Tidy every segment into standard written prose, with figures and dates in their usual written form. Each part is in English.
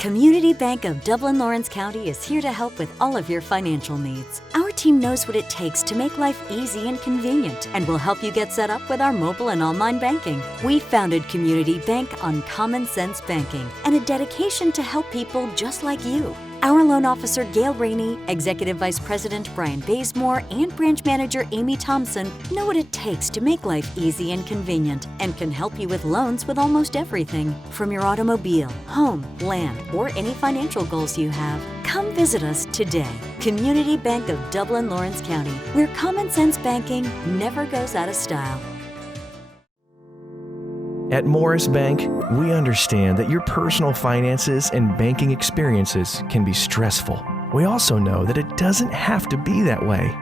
Community Bank of Dublin-Lawrence County is here to help with all of your financial needs. Our team knows what it takes to make life easy and convenient and will help you get set up with our mobile and online banking. We founded Community Bank on common sense banking and a dedication to help people just like you. Our loan officer, Gail Rainey, Executive Vice President Brian Bazemore, and Branch Manager Amy Thompson know what it takes to make life easy and convenient and can help you with loans with almost everything. From your automobile, home, land, or any financial goals you have, come visit us today. Community Bank of Dublin-Lawrence County, where common sense banking never goes out of style. At Morris Bank, we understand that your personal finances and banking experiences can be stressful. We also know that it doesn't have to be that way.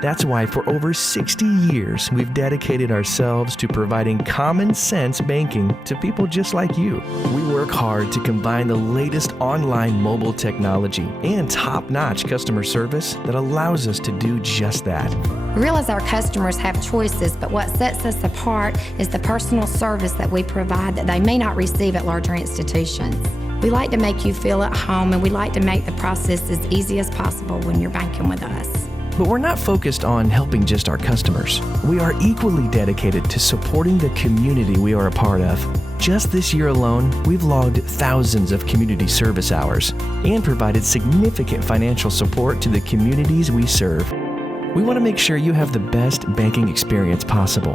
That's why for over 60 years, we've dedicated ourselves to providing common sense banking to people just like you. We work hard to combine the latest online mobile technology and top-notch customer service that allows us to do just that. We realize our customers have choices, but what sets us apart is the personal service that we provide that they may not receive at larger institutions. We like to make you feel at home, and we like to make the process as easy as possible when you're banking with us. But we're not focused on helping just our customers. We are equally dedicated to supporting the community we are a part of. Just this year alone, we've logged thousands of community service hours and provided significant financial support to the communities we serve. We want to make sure you have the best banking experience possible.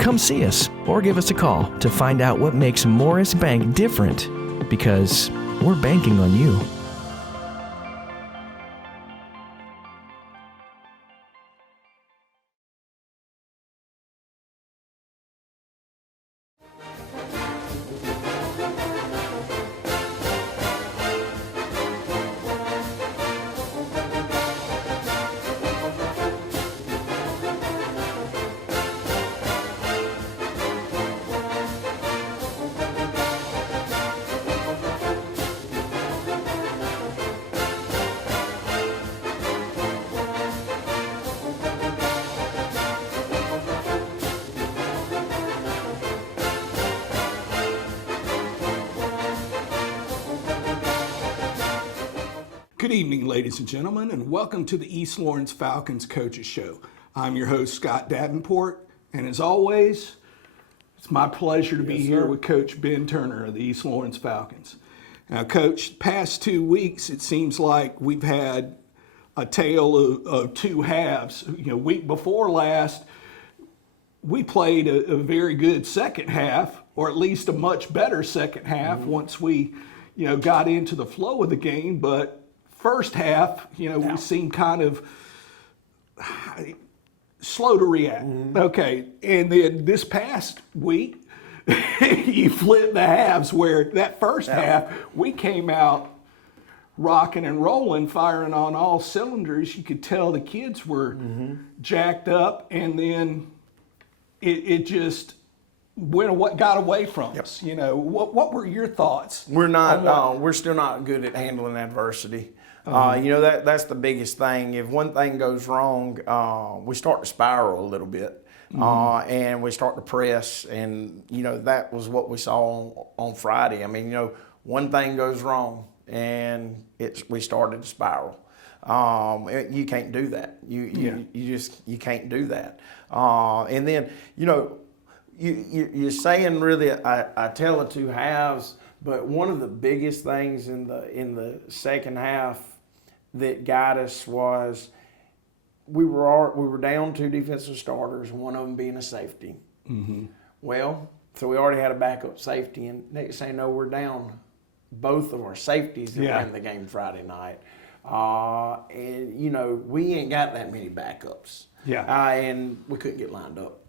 Come see us or give us a call to find out what makes Morris Bank different, because we're banking on you. Good evening, ladies and gentlemen, and welcome to the East Lawrence Falcons Coaches Show. I'm your host, Scott Davenport, and as always, it's my pleasure to be here with Coach Ben Turner of the East Lawrence Falcons. Now, Coach, past 2 weeks, it seems like we've had a tale of two halves. Week before last, we played a very good second half, or at least a much better second half once we, got into the flow of the game, but first half, we seemed kind of slow to react. Okay, and then this past week, you flipped the halves where that first half, we came out rocking and rolling, firing on all cylinders. You could tell the kids were jacked up, and then it just got away from us. What were your thoughts? We're still not good at handling adversity. That's the biggest thing. If one thing goes wrong, we start to spiral a little bit, and we start to press, and that was what we saw on Friday. I mean, one thing goes wrong, and we started to spiral. You can't do that. You can't do that. And then you're saying really I tell the two halves, but one of the biggest things in the second half that got us was we were down two defensive starters, one of them being a safety. Well, so we already had a backup safety, and next thing you know, we're down both of our safeties that ran the game Friday night. And we ain't got that many backups. And we couldn't get lined up.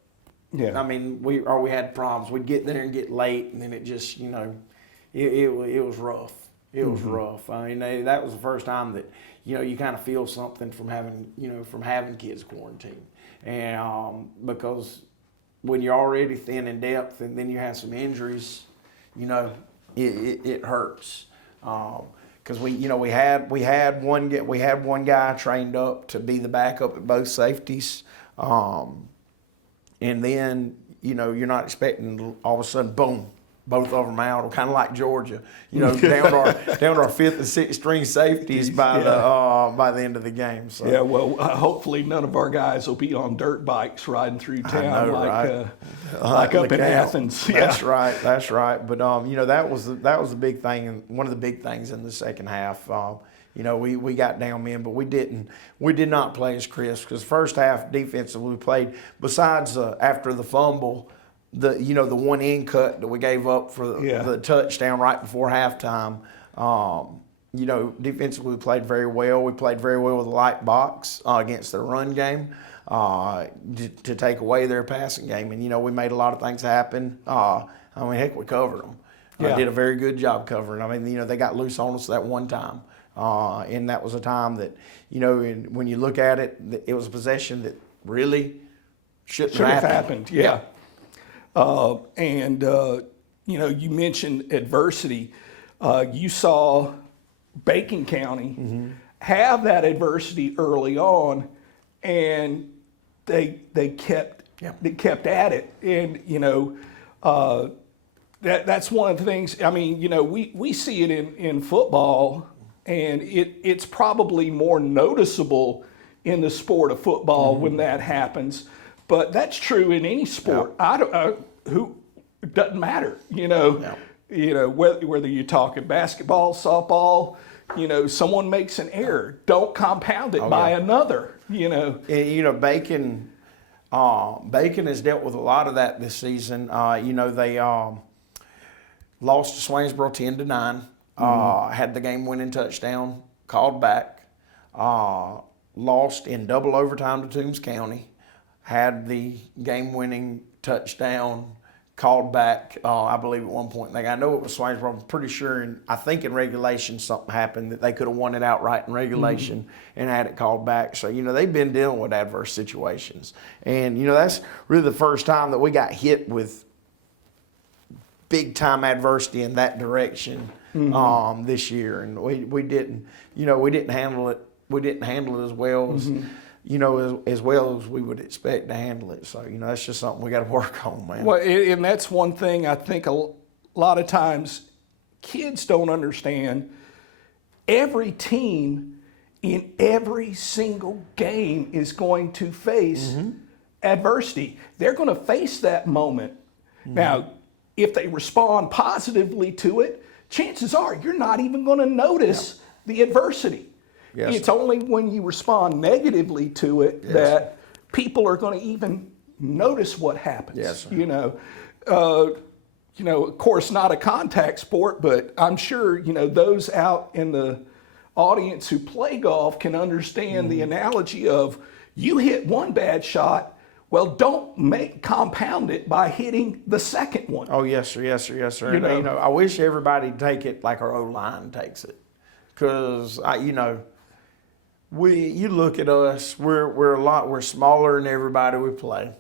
I mean, we had problems. We'd get there and get late, and then it just, it was rough. It was rough. I mean, that was the first time that, you kind of feel something from having kids quarantined. And because when you're already thin in depth and then you have some injuries, it hurts. Because we had one guy trained up to be the backup at both safeties. And then, you're not expecting all of a sudden, boom, both of them out, or kind of like Georgia, down to our fifth and sixth string safeties by the end of the game. So. Yeah, well, hopefully none of our guys will be on dirt bikes riding through town like up in Athens. That's right. But that was the big thing, and one of the big things in the second half. We got down men, but we did not play as crisp, because first half defensively we played, besides after the fumble, the one in cut that we gave up for the touchdown right before halftime. Defensively we played very well. We played very well with a light box against their run game to take away their passing game, and we made a lot of things happen. Heck, we covered them. Did a very good job covering. They got loose on us that one time. And that was a time that, when you look at it, it was a possession that really shouldn't have happened. Yeah. You mentioned adversity. You saw Bacon County have that adversity early on, and they kept at it. And that's one of the things. We see it in football. And it's probably more noticeable in the sport of football when that happens, but that's true in any sport. It doesn't matter, whether you're talking basketball, softball, someone makes an error. Don't compound it by another. Bacon has dealt with a lot of that this season. They lost to Swainsboro 10-9. Had the game-winning touchdown called back. Lost in double overtime to Toombs County. Had the game-winning touchdown called back, I believe, at one point. I know it was Swainsboro. I'm pretty sure, I think in regulation something happened that they could have won it outright in regulation and had it called back. So, they've been dealing with adverse situations. And, that's really the first time that we got hit with big-time adversity in that direction. This year, and we didn't handle it. We didn't handle it as well as as well as we would expect to handle it. So that's just something we got to work on, man. Well, and that's one thing I think a lot of times kids don't understand. Every team in every single game is going to face adversity. They're going to face that moment. Now, if they respond positively to it, chances are you're not even going to notice the adversity. Yes, it's only when you respond negatively to it that people are going to even notice what happens. Yes, sir. Of course, not a contact sport, but I'm sure those out in the audience who play golf can understand the analogy of you hit one bad shot. Well, don't compound it by hitting the second one. Oh, yes, sir, yes, sir, yes, sir. I wish everybody'd take it like our O-line takes it. Because, you look at us, we're smaller than everybody we play.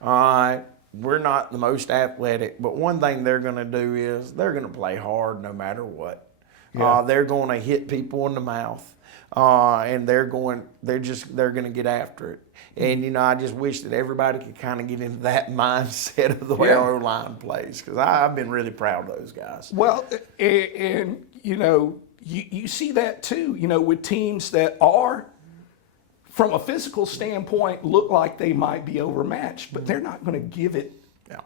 All right, we're not the most athletic, but one thing they're going to do is they're going to play hard no matter what. Yeah. They're going to hit people in the mouth. And they're going to get after it. And, I just wish that everybody could kind of get into that mindset of the way our O-line plays, because I've been really proud of those guys. Well, and you see that too, with teams that are, from a physical standpoint, look like they might be overmatched, but they're not going to give it. Yeah.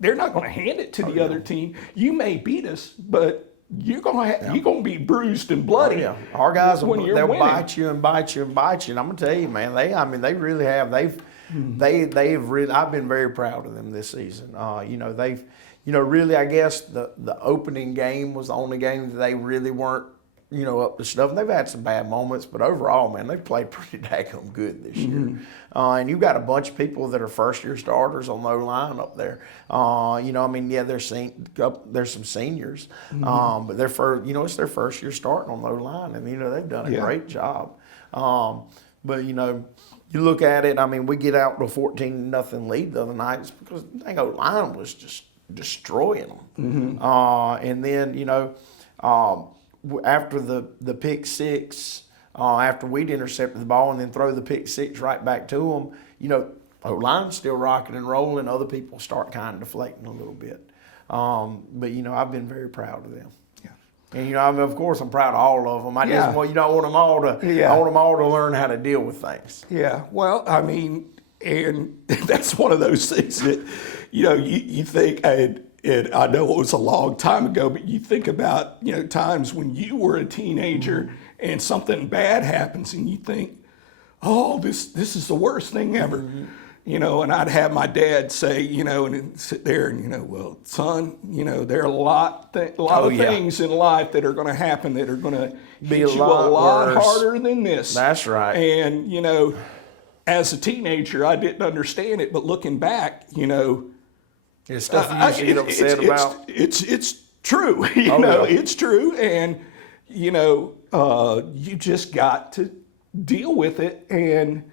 They're not going to hand it to the other team. You may beat us, but you're gonna be bruised and bloody. Oh, yeah. Our guys they'll winning. bite you and bite you and bite you. And I'm gonna tell you, man, they really have. They've really. I've been very proud of them this season. They've really. I guess the opening game was the only game that they really weren't up to stuff. And they've had some bad moments, but overall, man, they've played pretty daggone good this year. And you've got a bunch of people that are first-year starters on the O-line up there. There's some seniors, but they're it's their first year starting on the O-line, and they've done a great job. But you look at it. We get out to a 14-0 lead the other night. It's because the O-line was just destroying them. And then after the pick six, after we'd intercepted the ball and then throw the pick six right back to them, O-line's still rocking and rolling. Other people start kind of deflating a little bit. But I've been very proud of them. Yeah. And of course, I'm proud of all of them. I Yeah. just want want them all to. Yeah. I want them all to learn how to deal with things. Yeah, well, I mean, and that's one of those things that, you think, and I know it was a long time ago, but you think about, times when you were a teenager and something bad happens and you think, oh, this is the worst thing ever. And I'd have my dad say, and sit there and, well, son, there are a lot of things in life that are going to happen that are going to hit you a lot harder than this. That's right. And, as a teenager, I didn't understand it, but looking back, It's stuff you used to get upset about. It's true, it's true. And, you just got to deal with it and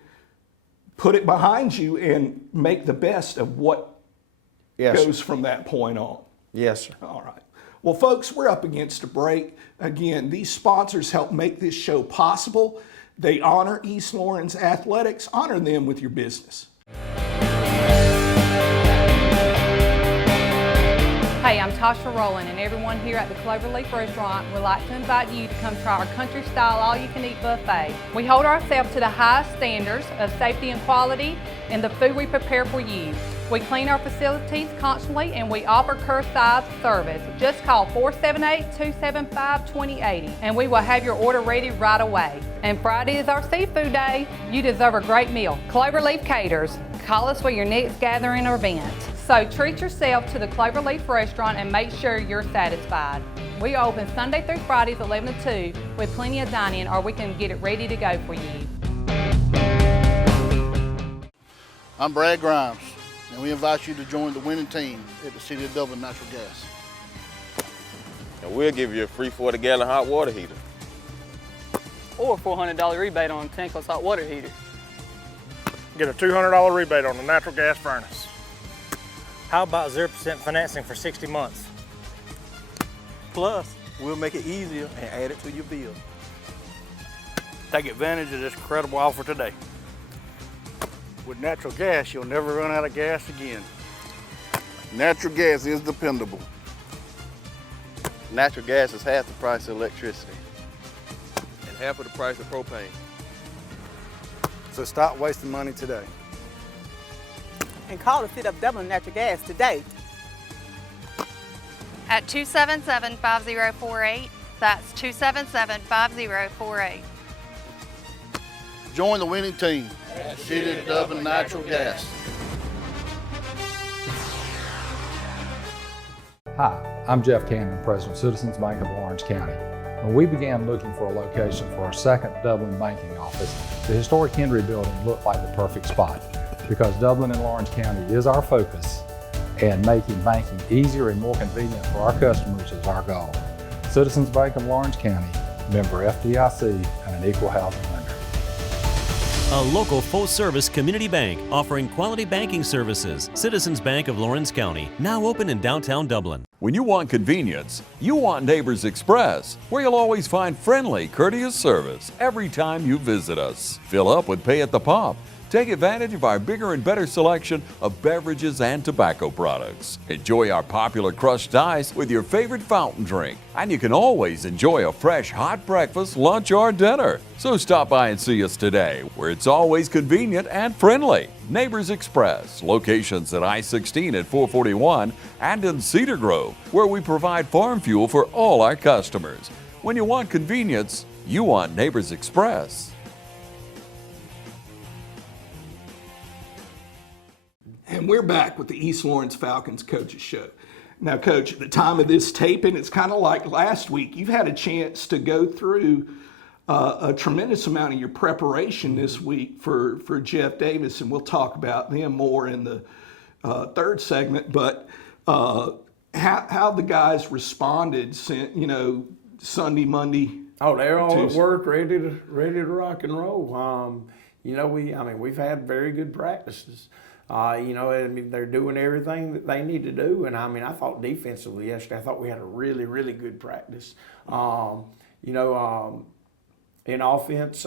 put it behind you and make the best of what goes from that point on. Yes, sir. All right. Well, folks, we're up against a break. Again, these sponsors help make this show possible. They honor East Lawrence athletics. Honor them with your business. Hey, I'm Tasha Rowland, and everyone here at the Cloverleaf Restaurant would like to invite you to come try our country-style all-you-can-eat buffet. We hold ourselves to the highest standards of safety and quality in the food we prepare for you. We clean our facilities constantly, and we offer curbside service. Just call 478-275-2080, and we will have your order ready right away. And Friday is our seafood day. You deserve a great meal. Cloverleaf Caters. Call us for your next gathering or event. So treat yourself to the Cloverleaf Restaurant and make sure you're satisfied. We are open Sunday through Fridays 11 to 2 with plenty of dining, or we can get it ready to go for you. I'm Brad Grimes, and we invite you to join the winning team at the City of Dublin Natural Gas. And we'll give you a free 40-gallon hot water heater. Or a $400 rebate on a tankless hot water heater. Get a $200 rebate on the natural gas furnace. How about 0% financing for 60 months? Plus, we'll make it easier and add it to your bill. Take advantage of this incredible offer today. With natural gas, you'll never run out of gas again. Natural gas is dependable. Natural gas is half the price of electricity. And half of the price of propane. So stop wasting money today. And call the City of Dublin Natural Gas today. At 277-5048. That's 277-5048. Join the winning team at City of Dublin Natural Gas. Hi, I'm Jeff Cannon, President of Citizens Bank of Lawrence County. When we began looking for a location for our second Dublin banking office, the historic Henry Building looked like the perfect spot. Because Dublin and Lawrence County is our focus, and making banking easier and more convenient for our customers is our goal. Citizens Bank of Lawrence County, member FDIC, and an equal housing lender. A local full-service community bank offering quality banking services. Citizens Bank of Lawrence County, now open in downtown Dublin. When you want convenience, you want Neighbors Express, where you'll always find friendly, courteous service every time you visit us. Fill up with pay at the pump. Take advantage of our bigger and better selection of beverages and tobacco products. Enjoy our popular crushed ice with your favorite fountain drink. And you can always enjoy a fresh hot breakfast, lunch, or dinner. So stop by and see us today, where it's always convenient and friendly. Neighbors Express, locations at I-16 at 441 and in Cedar Grove, where we provide farm fuel for all our customers. When you want convenience, you want Neighbors Express. And we're back with the East Lawrence Falcons Coaches Show. Now, Coach, at the time of this taping, it's kind of like last week. You've had a chance to go through a tremendous amount of your preparation this week for Jeff Davis, and we'll talk about them more in the third segment. But how the guys responded, Sunday, Monday. Oh, they're all at work, ready to rock and roll. We've had very good practices. They're doing everything that they need to do. And I thought defensively yesterday, I thought we had a really, really good practice. In offense,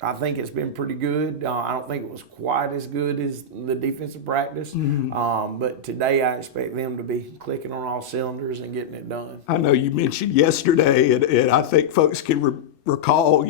I think it's been pretty good. I don't think it was quite as good as the defensive practice, but today I expect them to be clicking on all cylinders and getting it done. I know you mentioned yesterday, and I think folks can recall,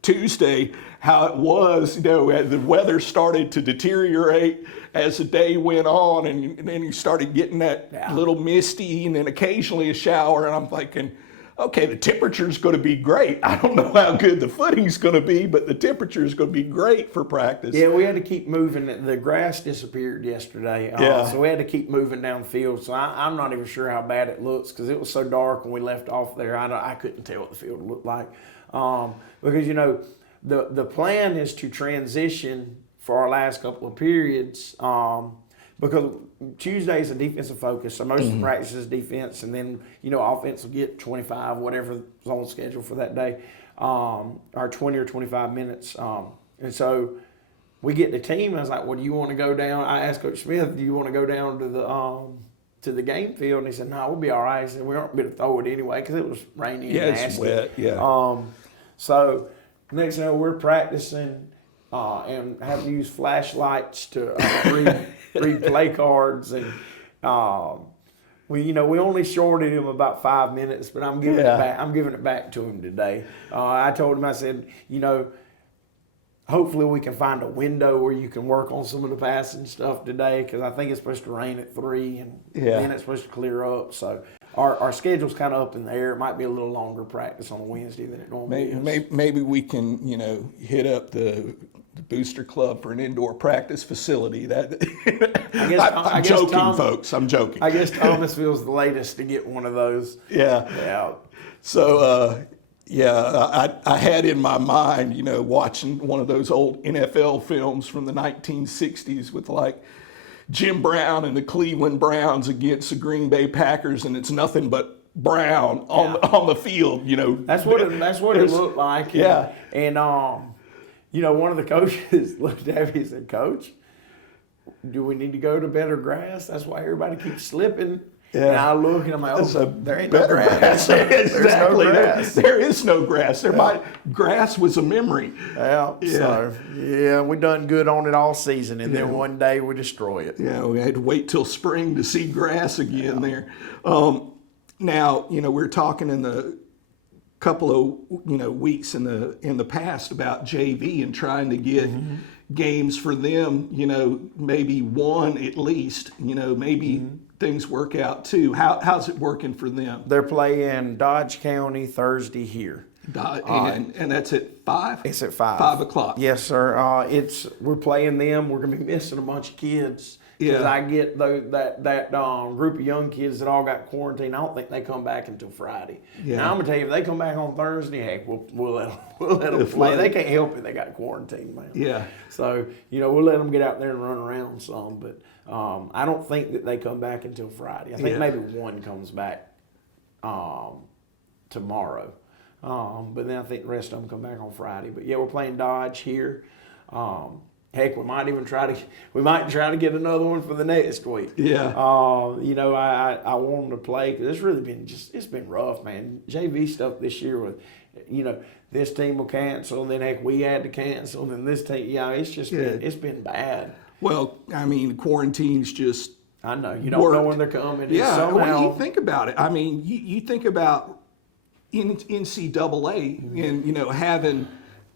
Tuesday, how it was, the weather started to deteriorate as the day went on, and then you started getting that little misty and then occasionally a shower, and I'm thinking, okay, the temperature's going to be great. I don't know how good the footing's going to be, but the temperature is going to be great for practice. Yeah, we had to keep moving. The grass disappeared yesterday, so we had to keep moving down the field. So I'm not even sure how bad it looks because it was so dark when we left off there. I couldn't tell what the field looked like because, the plan is to transition for our last couple of periods because Tuesday is a defensive focus, so most of the practice is defense, and then, offense will get 25, whatever's on schedule for that day, or 20 or 25 minutes. And so we get the team, and I was like, well, do you want to go down? I asked Coach Smith, do you want to go down to the game field? And he said, no, we'll be all right. He said, we aren't going to throw it anyway because it was rainy and nasty. It's wet, yeah. So next thing you know, we're practicing and have to use flashlights to read play cards, and we only shorted him about 5 minutes, but I'm giving it back. I'm giving it back to him today. I told him, I said, hopefully we can find a window where you can work on some of the passing stuff today because I think it's supposed to rain at 3 and then it's supposed to clear up. So our schedule's kind of up in the air. It might be a little longer practice on a Wednesday than it normally is. Maybe we can, hit up the Booster Club for an indoor practice facility. I'm joking, folks. I'm joking. I guess Thomasville's the latest to get one of those. Yeah. So, I had in my mind, watching one of those old NFL films from the 1960s with like Jim Brown and the Cleveland Browns against the Green Bay Packers, and it's nothing but brown on the field. That's what it looked like. And one of the coaches looked at me and said, Coach, do we need to go to better grass? That's why everybody keeps slipping. Yeah. And I look and I'm like, there ain't no grass. Exactly. No grass. There is no grass. Grass was a memory. So, we done good on it all season, and then one day we destroy it. Yeah, we had to wait till spring to see grass again there. Now, we're talking in the couple of weeks in the past about JV and trying to get games for them, maybe one at least, maybe things work out too. How's it working for them? They're playing Dodge County Thursday here. And that's at 5? It's at 5. 5 o'clock. Yes, sir. We're playing them. We're going to be missing a bunch of kids. Because I get that group of young kids that all got quarantined. I don't think they come back until Friday. Yeah. Now I'm gonna tell you, if they come back on Thursday, heck, we'll let them play. They can't help it; they got quarantined, man. Yeah. So we'll let them get out there and run around some, but I don't think that they come back until Friday. I think maybe one comes back tomorrow, but then I think the rest of them come back on Friday. But we're playing Dodge here. Heck, we might try to get another one for the next week. Yeah. I want them to play because it's really been it's been rough, man. JV stuff this year with, this team will cancel, then heck, we had to cancel, and then this team, it's been bad. Well, quarantine's just. I know you don't know when they're coming. Yeah. Well, you think about it. You think about NCAA and having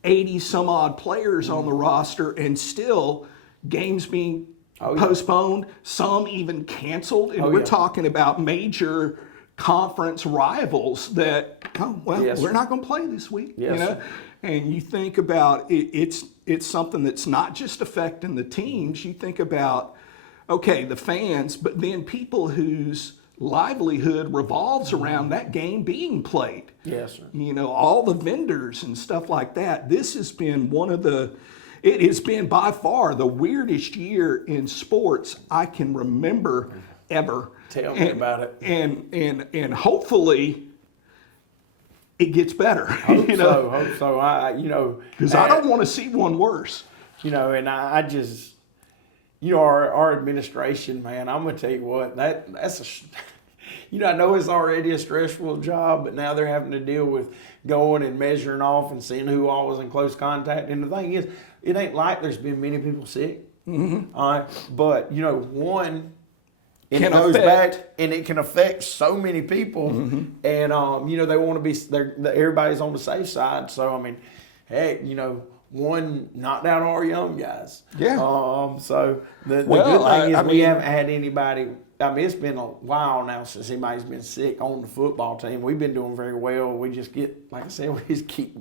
80 some odd players on the roster and still games being postponed, some even canceled. And we're talking about major conference rivals that, we're not going to play this week. Yes, And you think about it's something that's not just affecting the teams. You think about, the fans, but then people whose livelihood revolves around that game being played. Yes, sir. All the vendors and stuff like that. This has been it has been by far the weirdest year in sports I can remember ever. Tell me about it. And hopefully it gets better. Hope so. Because I don't want to see one worse. And I just, our administration, man, I'm gonna tell you what, I know it's already a stressful job, but now they're having to deal with going and measuring off and seeing who all was in close contact. And the thing is, it ain't like there's been many people sick. But, one, and it goes back, and it can affect so many people. And, they want to be, everybody's on the safe side. So, I mean, heck, one knocked out our young guys. Yeah. So the good thing is we haven't had anybody. I mean, it's been a while now since anybody's been sick on the football team. We've been doing very well. We just get, like I said, we just keep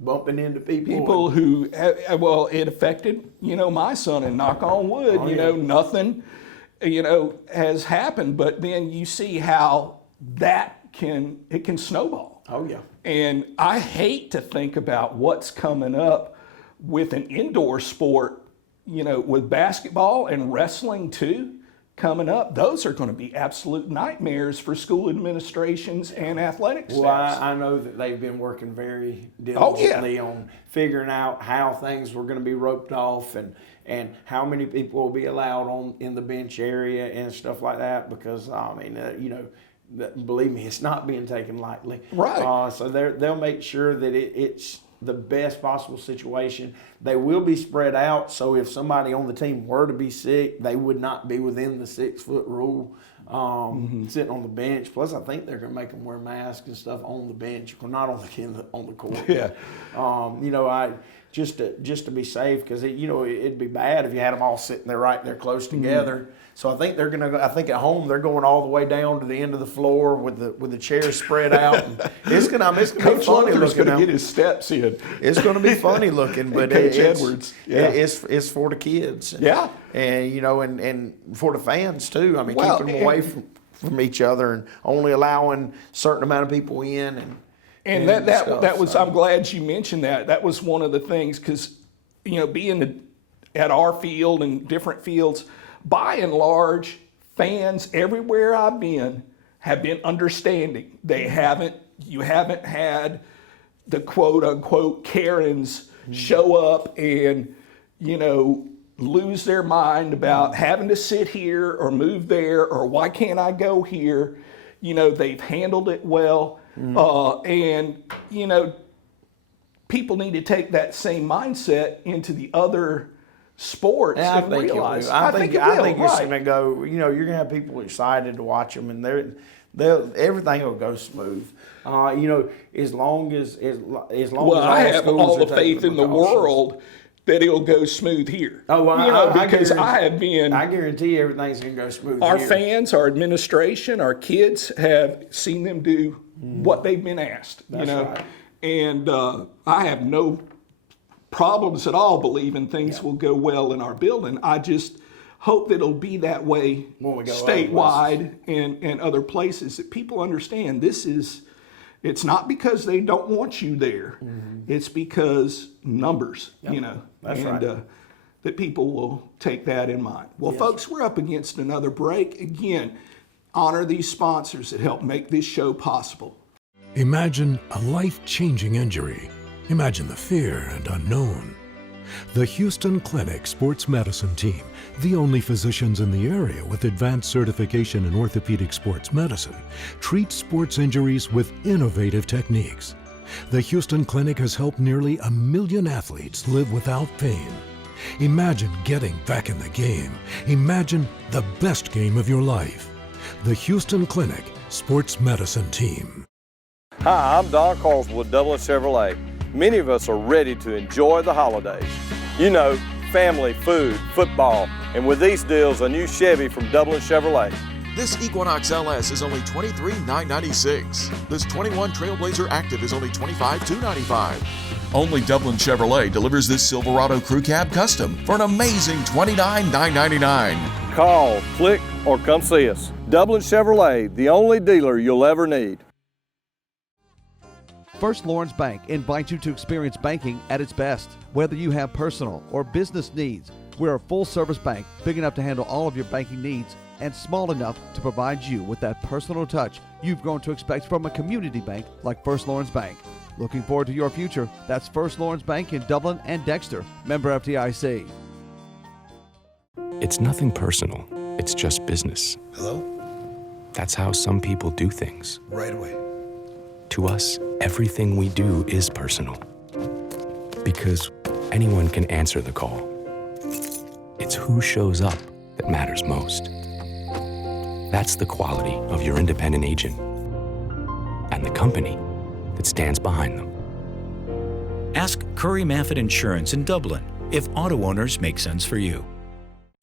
bumping into people who, it affected, my son, and knock on wood, nothing, has happened. But then you see how it can snowball. Oh, yeah. And I hate to think about what's coming up with an indoor sport, with basketball and wrestling too, coming up. Those are going to be absolute nightmares for school administrations and athletic staffs. Well, I know that they've been working very diligently on figuring out how things were going to be roped off and how many people will be allowed in the bench area and stuff like that, because, believe me, it's not being taken lightly. Right. So they'll make sure that it's the best possible situation. They will be spread out, so if somebody on the team were to be sick, they would not be within the 6-foot rule sitting on the bench. Plus, I think they're going to make them wear masks and stuff on the bench, well, not on the court. Yeah. Just to be safe, because it'd be bad if you had them all sitting there right there close together. So I think I think at home they're going all the way down to the end of the floor with the chairs spread out. And it's gonna be funny looking. Going to get his steps in. It's going to be funny looking, but it's for the kids. Yeah, and and for the fans too. I mean, keeping them away from each other and only allowing a certain amount of people in. And that was, I'm glad you mentioned that. That was one of the things, because, being at our field and different fields, by and large, fans everywhere I've been have been understanding. You haven't had the quote unquote Karens show up and, lose their mind about having to sit here or move there, or why can't I go here? They've handled it well. And, people need to take that same mindset into the other sports and realize. I think it's going to go, you're going to have people excited to watch them, and everything will go smooth. As long as I have all the faith in the world that it'll go smooth here. Because I guarantee everything's going to go smooth. Our fans, our administration, our kids have seen them do what they've been asked. Right. And I have no problems at all believing things will go well in our building. I just hope that it'll be that way statewide and other places, that people understand it's not because they don't want you there. It's because numbers, That's right. That people will take that in mind. Well, folks, we're up against another break. Again, honor these sponsors that help make this show possible. Imagine a life-changing injury. Imagine the fear and unknown. The Houston Clinic Sports Medicine Team, the only physicians in the area with advanced certification in orthopedic sports medicine, treats sports injuries with innovative techniques. The Houston Clinic has helped nearly 1 million athletes live without pain. Imagine getting back in the game. Imagine the best game of your life. The Houston Clinic Sports Medicine Team. Hi, I'm Don Carswell with Dublin Chevrolet. Many of us are ready to enjoy the holidays. Family, food, football, and with these deals, a new Chevy from Dublin Chevrolet. This Equinox LS is only $23,996. This 21 Trailblazer Active is only $25,295. Only Dublin Chevrolet delivers this Silverado Crew Cab Custom for an amazing $29,999. Call, click, or come see us. Dublin Chevrolet, the only dealer you'll ever need. First Lawrence Bank invites you to experience banking at its best. Whether you have personal or business needs, we're a full-service bank big enough to handle all of your banking needs and small enough to provide you with that personal touch you've grown to expect from a community bank like First Lawrence Bank. Looking forward to your future. That's First Lawrence Bank in Dublin and Dexter. Member FDIC. It's nothing personal. It's just business. Hello? That's how some people do things. Right away. To us, everything we do is personal. Because anyone can answer the call. It's who shows up that matters most. That's the quality of your independent agent and the company that stands behind them. Ask Curry Maffett Insurance in Dublin if auto owners make sense for you.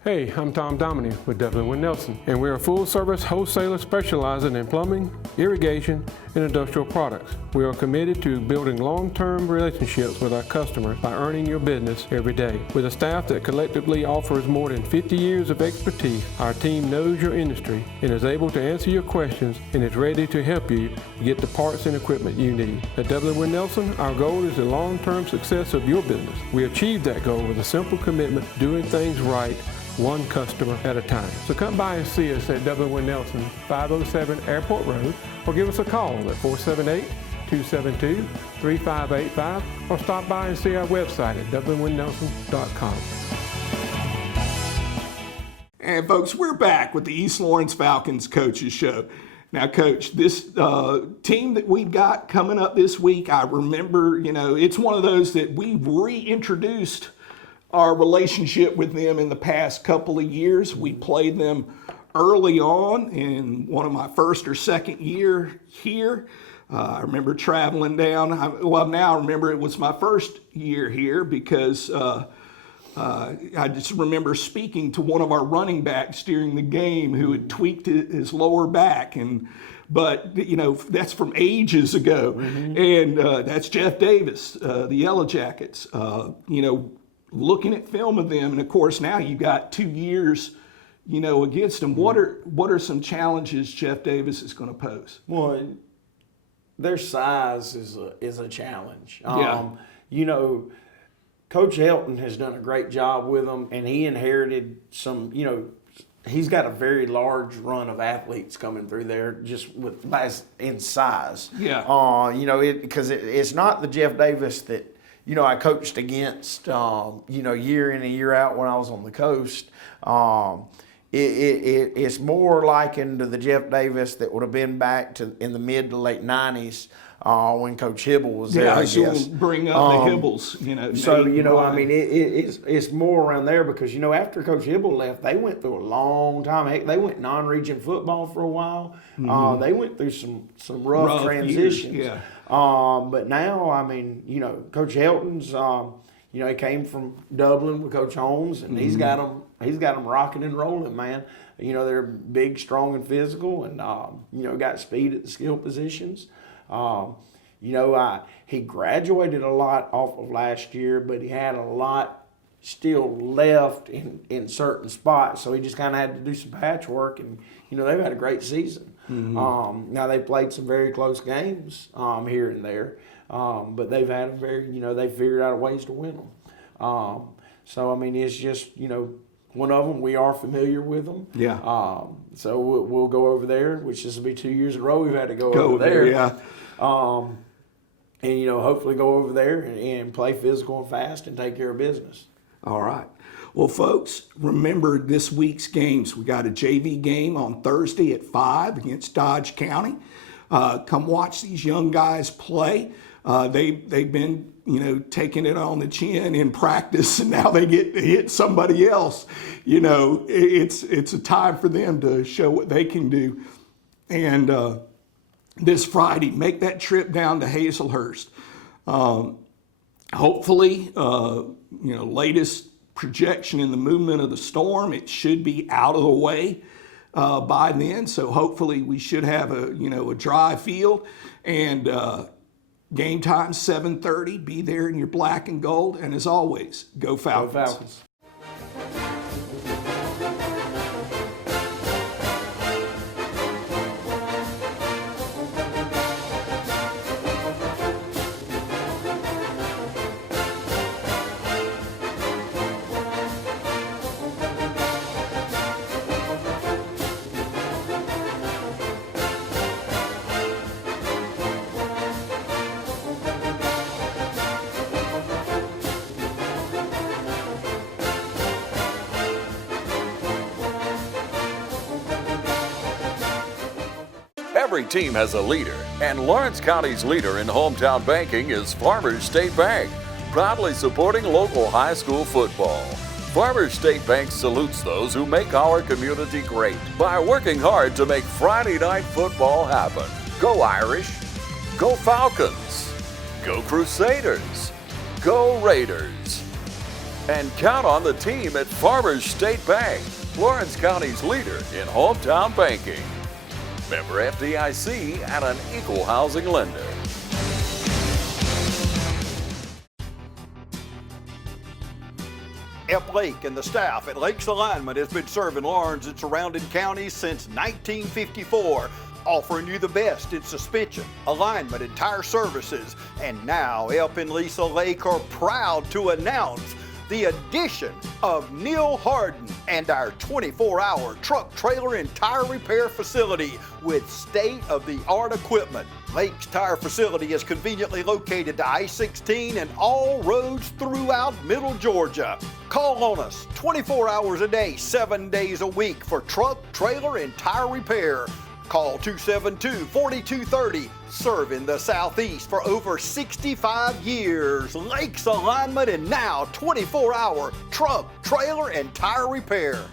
Hey, I'm Tom Dominy with Dublin Wind Nelson, and we're a full-service wholesaler specializing in plumbing, irrigation, and industrial products. We are committed to building long-term relationships with our customers by earning your business every day. With a staff that collectively offers more than 50 years of expertise, our team knows your industry and is able to answer your questions and is ready to help you get the parts and equipment you need. At Dublin Wind Nelson, our goal is the long-term success of your business. We achieve that goal with a simple commitment, doing things right, one customer at a time. So come by and see us at Dublin Wind Nelson, 507 Airport Road, or give us a call at 478-272-3585, or stop by and see our website at dublinwindnelson.com. And folks, we're back with the East Lawrence Falcons Coaches Show. Now, Coach, this team that we've got coming up this week, I remember, it's one of those that we've reintroduced our relationship with them in the past couple of years. We played them early on in one of my first or second year here. I remember traveling down. Now I remember it was my first year here because I just remember speaking to one of our running backs during the game who had tweaked his lower back. But that's from ages ago. And that's Jeff Davis, the Yellow Jackets. Looking at film of them, and of course now you got 2 years, against them. What are some challenges Jeff Davis is going to pose? Well, their size is a challenge. Coach Helton has done a great job with them, and he inherited some. He's got a very large run of athletes coming through there, just in size. Yeah. Because it's not the Jeff Davis that I coached against, year in and year out when I was on the coast. It's more likened to the Jeff Davis that would have been back in the mid to late 90s when Coach Hibble was there, I guess. We'll bring up the Hibbles, it's more around there because, after Coach Hibble left, they went through a long time. Heck, they went non-region football for a while. They went through some rough transitions. Years, yeah. But now, Coach Helton's, he came from Dublin with Coach Holmes, and he's got them rocking and rolling, man. They're big, strong, and physical, and got speed at the skill positions. He graduated a lot off of last year, but he had a lot still left in certain spots, so he just kind of had to do some patchwork, and they've had a great season. Now they played some very close games here and there, but they've had they figured out ways to win them. It's just one of them. We are familiar with them. Yeah. So we'll go over there, which this will be 2 years in a row we've had to go over there. Yeah. And hopefully go over there and play physical and fast and take care of business. All right. Well, folks, remember this week's games. We got a JV game on Thursday at 5 against Dodge County. Come watch these young guys play. They've been, taking it on the chin in practice, and now they get to hit somebody else. It's a time for them to show what they can do. And this Friday, make that trip down to Hazelhurst. Hopefully, latest projection in the movement of the storm, it should be out of the way by then. So hopefully we should have a dry field, and game time 7:30. Be there in your black and gold, and as always, go Falcons. Go Falcons. Every team has a leader, and Lawrence County's leader in hometown banking is Farmers State Bank, proudly supporting local high school football. Farmers State Bank salutes those who make our community great by working hard to make Friday night football happen. Go Irish, go Falcons, go Crusaders, go Raiders. And count on the team at Farmers State Bank, Lawrence County's leader in hometown banking. Member FDIC and an equal housing lender. Ep Lake and the staff at Lakes Alignment has been serving Lawrence and surrounding counties since 1954, offering you the best in suspension, alignment, and tire services. And now Ep and Lisa Lake are proud to announce the addition of Neil Harden and our 24-hour truck, trailer, and tire repair facility with state-of-the-art equipment. Lake's Tire Facility is conveniently located to I-16 and all roads throughout Middle Georgia. Call on us 24 hours a day, 7 days a week for truck, trailer, and tire repair. Call 272-4230, serving the Southeast for over 65 years. Lakes Alignment and now 24-hour truck, trailer, and tire repair.